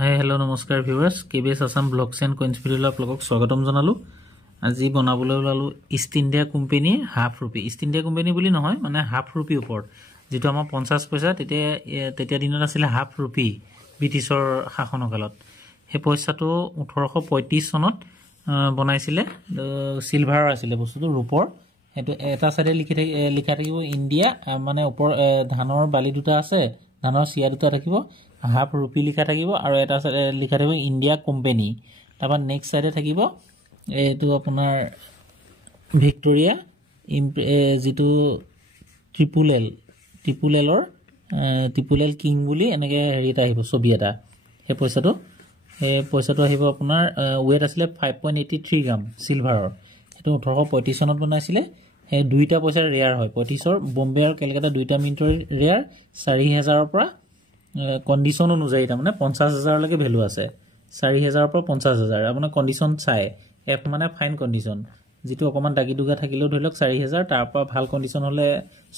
হাই hello' নমস্কাৰ viewers KBS Assam blogs and queens ভিডিঅ'লৈ আপোনালোকক স্বাগতম জনালোঁ। আজি বনাবলৈ ওলালোঁ East India company half rupee. East India company বুলি নহয়, মানে হাফ ৰুপি ওপৰত, যিটো আমাৰ 50 পইচা তেতিয়া দিনত আছিলে হাফ ৰুপি ব্ৰিটিছৰ শাসনকালত। সেই পইচাটো 1835 চনত বনাইছিলে। চিলভাৰৰ আছিলে বস্তুটো, ৰূপৰ। সেইটো এটা চাইডে লিখা থাকিব ইণ্ডিয়া, মানে ওপৰ ধানৰ বালি দুটা আছে, ধানৰ চিয়া দুটা থাকিব, হাফ ৰুপি লিখা থাকিব, আৰু এটা চাইডে লিখা থাকিব ইণ্ডিয়া কোম্পানী। তাৰপৰা নেক্সট চাইডে থাকিব এইটো আপোনাৰ ভিক্টৰিয়া যিটো ট্ৰিপুল এল কিং বুলি এনেকৈ হেৰি এটা আহিব, ছবি এটা। সেই পইচাটো আহিব আপোনাৰ ৱেট আছিলে 5.83 গ্ৰাম চিলভাৰৰ। সেইটো 1835 চনত বনাইছিলে। সেই দুইটা পইচাৰ ৰেয়াৰ হয়, 35ৰ বম্বে আৰু কেলকাতা দুইটা মিনিটৰ ৰেয়াৰ। 4000ৰ পৰা কণ্ডিশ্যন অনুযায়ী তাৰমানে 50,000লৈকে ভেলু আছে। 4000ৰ পৰা 50,000 আপোনাৰ কণ্ডিশ্যন চাই। এফ মানে ফাইন কণ্ডিশ্যন, যিটো অকণমান দাগি দুগা থাকিলেও ধৰি লওক 4000, তাৰপৰা ভাল কণ্ডিশ্যন হ'লে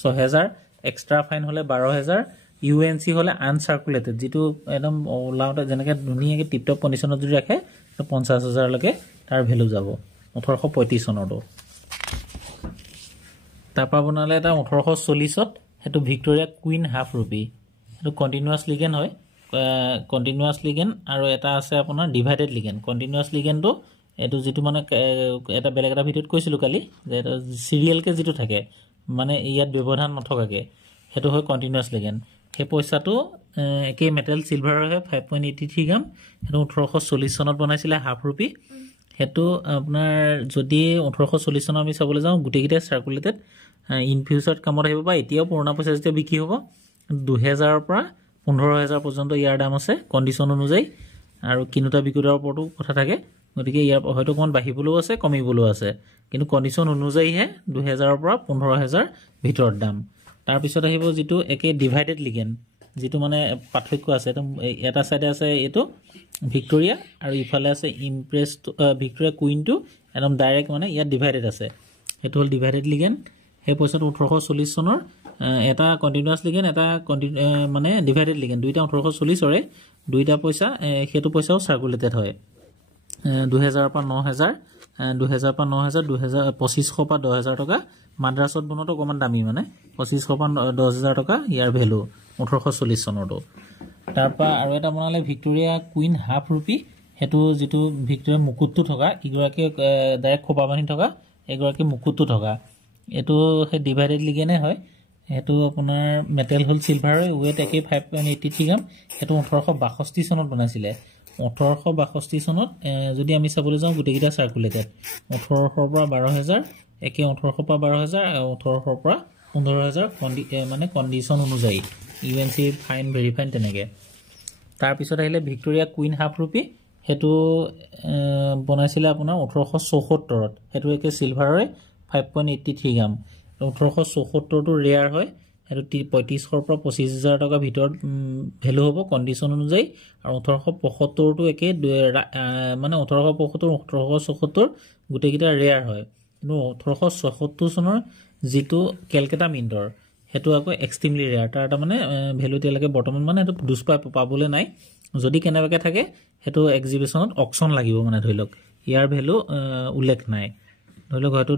6000, এক্সট্ৰা ফাইন হ'লে 12000, UNC হ'লে আনচাৰ্কুলেটেড, যিটো একদম ওলাওঁতে যেনেকৈ ধুনীয়াকৈ টিপটপ কণ্ডিশ্যনত যদি ৰাখে 50,000লৈকে তাৰ ভেলু যাব। 1835 চনতো। তাৰপৰা বনালে এটা 1840ত, সেইটো ভিক্টৰিয়া কুইন হাফ ৰুপি। সেইটো কণ্টিনিউৱাছ লিগেণ্ড হয়, কণ্টিনিউৱাছ লিগেণ্ড। আৰু এটা আছে আপোনাৰ ডিভাইডেড লিগেণ্ড। কণ্টিনিউৱাছ লিগেণ্ডটো এইটো যিটো মানে এটা বেলেগ এটা ভিডিঅ'ত কৈছিলোঁ কালি, যে এটা চিৰিয়েলকৈ যিটো থাকে, মানে ইয়াত ব্যৱধান নথকাকৈ, সেইটো হয় কণ্টিনিউৱাছ লিগেণ্ড। সেই পইচাটো একেই মেটেল চিলভাৰৰ হয়, 5.83 গ্ৰাম। সেইটো 1840 চনত বনাইছিলে হাফ ৰুপি। সেইটো আপোনাৰ যদি 1840 চনত আমি চাবলৈ যাওঁ, গোটেইকেইটাই চাৰ্কুলেটেড। ইন ফিউচাৰত কামত আহিব, বা এতিয়াও পুৰণা পইচা যেতিয়া বিক্ৰী হ'ব 2000ৰ পৰা 15,000 পৰ্যন্ত ইয়াৰ দাম আছে কণ্ডিশ্যন অনুযায়ী। আৰু কিনোতা বিকোতাৰ ওপৰতো কথা থাকে, গতিকে ইয়াৰ হয়তো অকণমান বাঢ়িবলৈও আছে, কমিবলৈও আছে, কিন্তু কণ্ডিশ্যন অনুযায়ীহে 2000ৰ পৰা 15,000 ভিতৰত দাম। তাৰপিছত আহিব যিটো একে ডিভাইডেড লিগেণ্ড, যিটো মানে পাৰ্থক্য আছে। এটা চাইডে আছে এইটো ভিক্টৰিয়া, আৰু ইফালে আছে ভিক্টৰিয়া কুইনটো একদম ডাইৰেক্ট, মানে ইয়াত ডিভাইডেড আছে। সেইটো হ'ল ডিভাইডেড লিগেণ্ড। সেই পইচাটো 1840 চনৰ। এটা কণ্টিনিউৱাছ লিগেণ্ড, এটা মানে ডিভাইডেড লিগেণ্ড, দুইটা 1840ৰে দুইটা পইচা। সেইটো পইচাও চাৰ্কুলেটেড হয়। 2000ৰ পৰা 9000, 2000ৰ পৰা 9000, 2500 পৰা 10,000 টকা। মাদ্ৰাছত বনোৱাটো অকণমান দামী, মানে 2500 পৰা 10,000 টকা ইয়াৰ ভেলু 1840 চনতো। তাৰপৰা আৰু এটা বনালে ভিক্টৰিয়া কুইন হাফ ৰুপি। সেইটো যিটো ভিক্টৰিয়া মুকুটটো থকা, ইগৰাকী ডাইৰেক্ট খোপা বান্ধি থকা, এগৰাকী মুকুটটো থকা। এইটো সেই ডিভাইডেড লিগেণ্ডে হয়। সেইটো আপোনাৰ মেটেল হ'ল চিলভাৰৰ, ৱেট একেই 5.83 গ্ৰাম। সেইটো 1862 চনত বনাইছিলে। 1862 চনত যদি আমি চাবলৈ যাওঁ, গোটেইকেইটা চাৰ্কুলেটেড। 1800 পৰা 12,000, একে 1800 পৰা 12,000, 1800 পৰা 15,000 মানে কণ্ডিশ্যন অনুযায়ী, UNC ফাইন ভেৰিফাইন তেনেকৈ। তাৰপিছত আহিলে ভিক্টৰিয়া কুইন হাফ ৰুপি। সেইটো বনাইছিলে আপোনাৰ 1874ত। সেইটো একে চিলভাৰৰে 5.83 গ্ৰাম। 1874টো ৰেয়াৰ হয়। সেইটো 3500 পৰা 25,000 টকাৰ ভিতৰত ভেলু হ'ব কণ্ডিশ্যন অনুযায়ী। আৰু 1875টো একে, মানে 1875, 1874 গোটেইকেইটা ৰেয়াৰ হয়। কিন্তু 1876 চনৰ যিটো কেলকাতা মিণ্টৰ, সেইটো আকৌ এক্সট্ৰিমলি ৰেয়াৰ। তাৰ তাৰমানে ভেলু এতিয়ালৈকে বৰ্তমান মানে সেইটো পাবলৈ নাই। যদি কেনেবাকৈ থাকে, সেইটো এক্সিবিশ্যনত অকশ্যন লাগিব, মানে ধৰি লওক ইয়াৰ ভেলু উল্লেখ নাই। ধৰি লওক হয়তো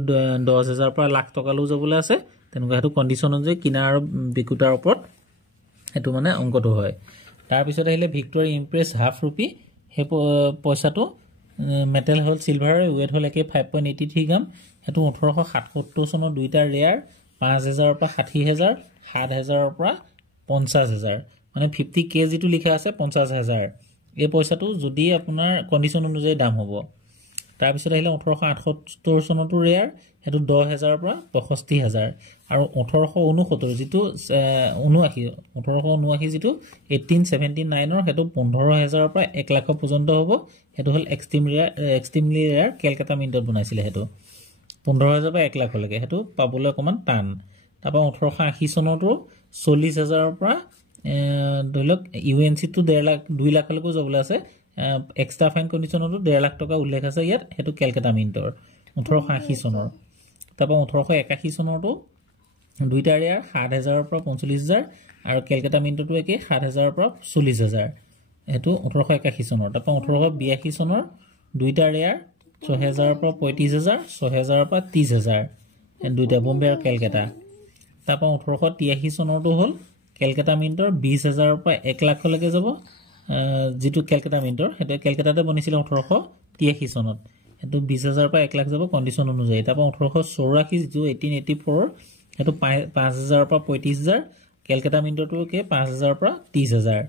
10,000 পৰা লাখ টকালৈও যাবলৈ আছে, তেনেকুৱা। সেইটো কণ্ডিশ্যন অনুযায়ী কিনা আৰু বিকোতাৰ ওপৰত সেইটো মানে অংকটো হয়। তাৰপিছত আহিলে ভিক্টৰিয়া ইম্প্ৰেছ হাফ ৰুপি। সেই পইচাটো মেটেল হ'ল চিলভাৰৰ, ৱেট হ'ল একে 5.83 গ্ৰাম। সেইটো 1877 চনৰ দুইটা ৰেয়াৰ। 5,000ৰ পৰা 60,000, 7,000ৰ পৰা 50,000, মানে 50K যিটো লিখা আছে 50,000। এই পইচাটো যদি আপোনাৰ কণ্ডিশ্যন অনুযায়ী দাম হ'ব। তাৰপিছত আহিলে 1878 চনতো ৰেয়াৰ। সেইটো 10,000ৰ পৰা 65,000। আৰু 1869 যিটো 1879 যিটো 1879ৰ, সেইটো 15,000ৰ পৰা 1 লাখৰ পৰ্যন্ত হ'ব। সেইটো হ'ল এক্সট্ৰিমলি ৰেয়াৰ, কেলকাতা মিণ্টত বনাইছিলে। সেইটো 15,000 পৰা 1 লাখলৈকে, সেইটো পাবলৈ অকণমান টান। তাৰপৰা 1880 চনতো 40,000ৰ পৰা ধৰি লওক UNCটো 2 লাখলৈকেও যাবলৈ আছে। এক্সট্ৰা ফাইন কণ্ডিশ্যনতো 1.5 লাখ টকা উল্লেখ আছে ইয়াত। সেইটো কেলকাতা মিণ্টৰ 1880 চনৰ। তাৰপৰা 1881 চনতো দুইটা ৰেয়াৰ, 7,000ৰ পৰা 45,000, আৰু কেলকাতা মিণ্টতো একে 7,000ৰ পৰা 40,000। এইটো 1881 চনৰ তাৰপৰা 1882 চনৰ দুইটা ৰেয়াৰ 6000 পৰা 35000 6000 পৰা 30000 দুইটা বম্বে আৰু কেলকাতা তাৰপৰা 1883 চনৰটো হ'ল কেলকাতা মিন্টৰ 20000 পৰা 1 লাখলৈকে যাব যেটো কেলকাতা মিন্টৰ হেতু কেলকাতাতে বনিছিল 1883 চনত হেতু 20000 পৰা 1 লাখ যাব কন্ডিশন অনুযায়ী তাৰপৰা 1884 যেটো 1884 হেতু 5000 পৰা 35000 কেলকাতা মিন্টৰটো কে 5000 পৰা 30000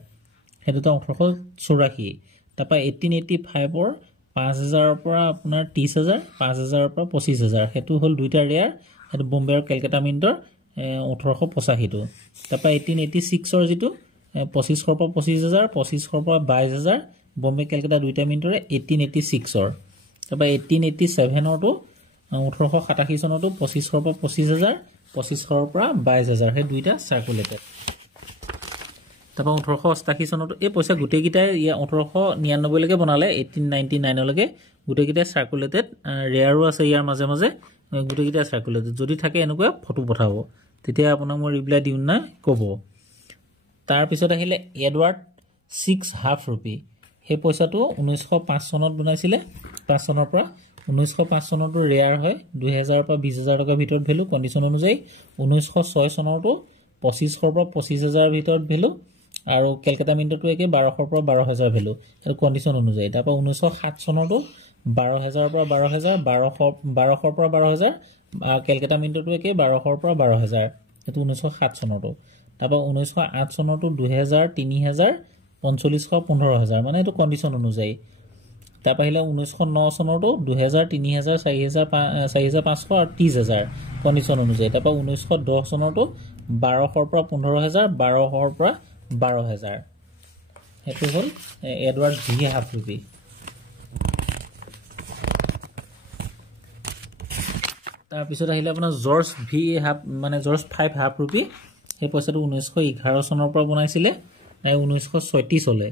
হেতু 1884 তাৰপৰা 1885 ৰ 5000 পৰা আপোনাৰ 30000 5000 পৰা 25000 হেতু হ'ল দুইটা ৰেয়াৰ হেতু বম্বে আৰু কেলকাতা মিন্টৰ 1885 টো তাৰপৰা 1886 ৰ যেটো 2500 পৰা 25000 2500 পৰা 22000 বম্বে কেলকাতা দুইটা মিন্টৰে 1886 ৰ তাৰপৰা 1887 ৰটো 1887 চনটো 2500 পৰা 25000 2500 পৰা 22000 হে দুইটা সাৰ্কুলেটেড তাৰপৰা 1888 চনটো এই পইচা গুটেই গিটাই 1899 লৈকে বনালে 1899 লৈকে গুটেই গিটাই সার্কুলেটেড ৰেয়াৰো আছে ইয়াৰ মাজে মাজে গুটেই গিটাই সাৰ্কুলেটেড যদি থাকে এনেকুৱা ফটো পঠাব তেতিয়া আপোনাক মই ৰিপ্লাই দিম না ক'ব তাৰ পিছত আহিলে এডৱাৰ্ড 6 হাফ ৰুপি হে পইচাটো 1905 চনত বনাইছিলে 5 চনৰ পৰা 1905 চনটো ৰেয়াৰ হয় 2000 পৰা 20000 টকা ভিতৰত ভ্যালু কন্ডিশন অনুযায়ী 1906 চনটো 2500 পৰা 25000 ভিতৰত ভ্যালু আৰু কেলকাতা মিন্টটো একে 1200 পৰা 12000 ভ্যালু এৰ কন্ডিশন অনুযায়ী তাৰপৰা 1907 চনটো 12000 পৰা 12000 1200 পৰা 12000 কেলকাতা মিন্টটো একে 1200 পৰা 12000 এটো 1907 চনটো তাৰপৰা 1908 চনটো 2000 3000 4500 15000 মানে এটো কন্ডিশন অনুযায়ী তাৰপৰা আহিলে 1909 চনটো 2000 3000 4000 4500 আৰু 30000 কন্ডিশন অনুযায়ী তাৰপৰা 1910 চনটো 1200 পৰা 15000 1200 পৰা 12000 হেতু হ'ল এডৱাৰ্ড ভি হাফ ৰুপি তাৰ পিছত আহিলে আপোনাৰ জৰ্জ ভি হাফ মানে জৰ্জ 5 হাফ ৰুপি এই পইচাটো 1911 চনৰ পৰা বনাইছিলে নাই 1936 চলে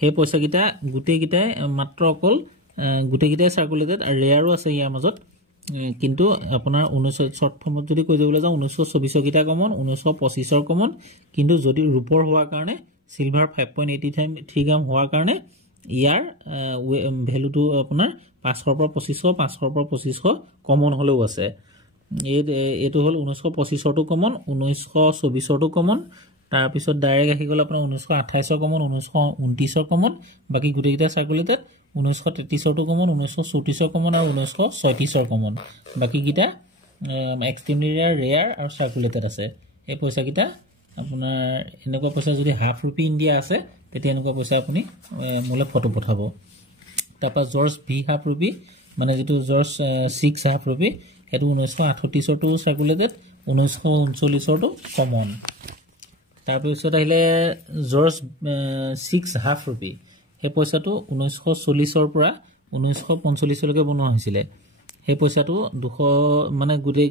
হে পইচা গিটা গুটেই গিটাই মাত্ৰ অকল গুটেই গিটাই সাৰ্কুলেটেড আৰু ৰেয়াৰো আছে ইয়াৰ মাজত কিন্তু আপোনাৰ 19 শৰ্ট ফৰ্মত যদি কৈ দিবলৈ যাও 1924 গিটা কমন 1925 কমন কিন্তু যদি ৰূপৰ হোৱাৰ কাৰণে সিলভাৰ 5.83 গ্ৰাম হোৱাৰ কাৰণে ইয়াৰ ভ্যালুটো আপোনাৰ 500 পৰা 2500 500 পৰা 2500 কমন হলেও আছে এটো হল 1925 টো কমন 1924 টো কমন তাৰ পিছত ডাইৰেক্ট আহি গল আপোনাৰ 1928 কমন 1929 কমন বাকি গুটেই গিটা সাৰ্কুলেটেড 1933 টো কমন 1934 কমন আৰু 1936 কমন বাকি গিটা এক্সট্ৰিমলি ৰেয়াৰ আৰু সাৰ্কুলেটেড আছে এই পইচা গিটা আপোনাৰ এনেকুৱা পইচা যদি হাফ ৰুপি ইণ্ডিয়া আছে তেতিয়া এনেকুৱা পইচা আপুনি মোলে ফটো পঠাব তাৰপৰা জৰ্জ ভি হাফ ৰুপি মানে যেটো জৰ্জ 6 হাফ ৰুপি এটো 1938 টো সাৰ্কুলেটেড 1939 টো কমন তাৰ পিছত আহিলে জৰ্জ 6 হাফ ৰুপি হে পইচাটো 1940 ৰ পৰা 1945 লৈকে বনোৱা হৈছিল হে পইচাটো 200 মানে গুটেই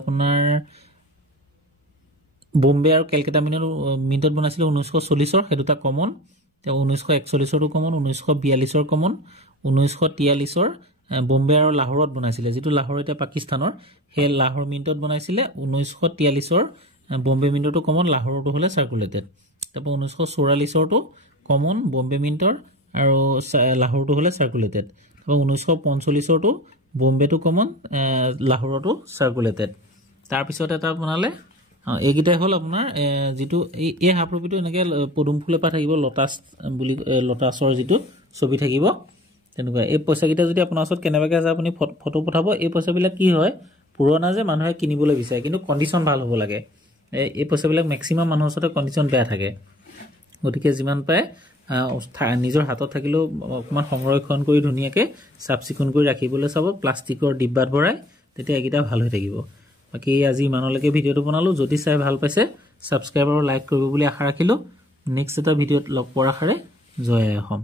আপোনাৰ বম্বে আৰু কেলকাতা মিন্টত বনাইছিল 1940 ৰ হেতুটা কমন তে 1941 টো কমন 1942 ৰ কমন 1943 ৰ বম্বে আৰু লাহোৰত বনাইছিল যেটো লাহোৰ এটা পাকিস্তানৰ হে লাহোৰ মিন্টত বনাইছিল 1943 ৰ বম্বে মিন্টটো কমন লাহোৰটো হলে সাৰ্কুলেটেড তাৰপৰা 1944 টো কমন বম্বে মিন্টৰ আৰু লাহোৰটো হলে সাৰ্কুলেটেড তাৰপৰা 1945 টো বম্বেটো কমন লাহোৰটো সাৰ্কুলেটেড তাৰ পিছত এটা বনালে এইগিটা হল আপোনাৰ যেটো এই হাফ ৰুপিটো এনেকে পদুম ফুলে পা থাকিব লটাস বুলি লটাসৰ যেটো ছবি থাকিব তেনেকুৱা এই পইচা গিটা যদি আপোনাৰ ওচৰত কেনেবাকে আছে আপুনি ফটো পঠাব এই পইচা বিলাক কি হয় পুৰণা যে মানুহে কিনিবলৈ বিচাৰে কিন্তু কন্ডিশন ভাল হ'ব লাগে এই পইচা বিলাক ম্যাক্সিমাম মানুহৰ ওচৰতে কন্ডিশন বেয়া থাকে গতিকে যিমান পায় নিজৰ হাতত থাকিলেও অকমান সংৰক্ষণ কৰি ধুনিয়াকে সাবচিকুন কৰি ৰাখিবলৈ চাব প্লাষ্টিকৰ ডিব্বাত ভৰাই তেতিয়া এগিটা ভাল হৈ থাকিব বাকি আজি মানলৈকে ভিডিওটো বনালো যদি চাই ভাল পাইছে সাবস্ক্ৰাইব আৰু লাইক কৰিব বুলি আশা ৰাখিলো নেক্সট এটা ভিডিওত লগ পোৱাৰ আশাৰে জয় অসম।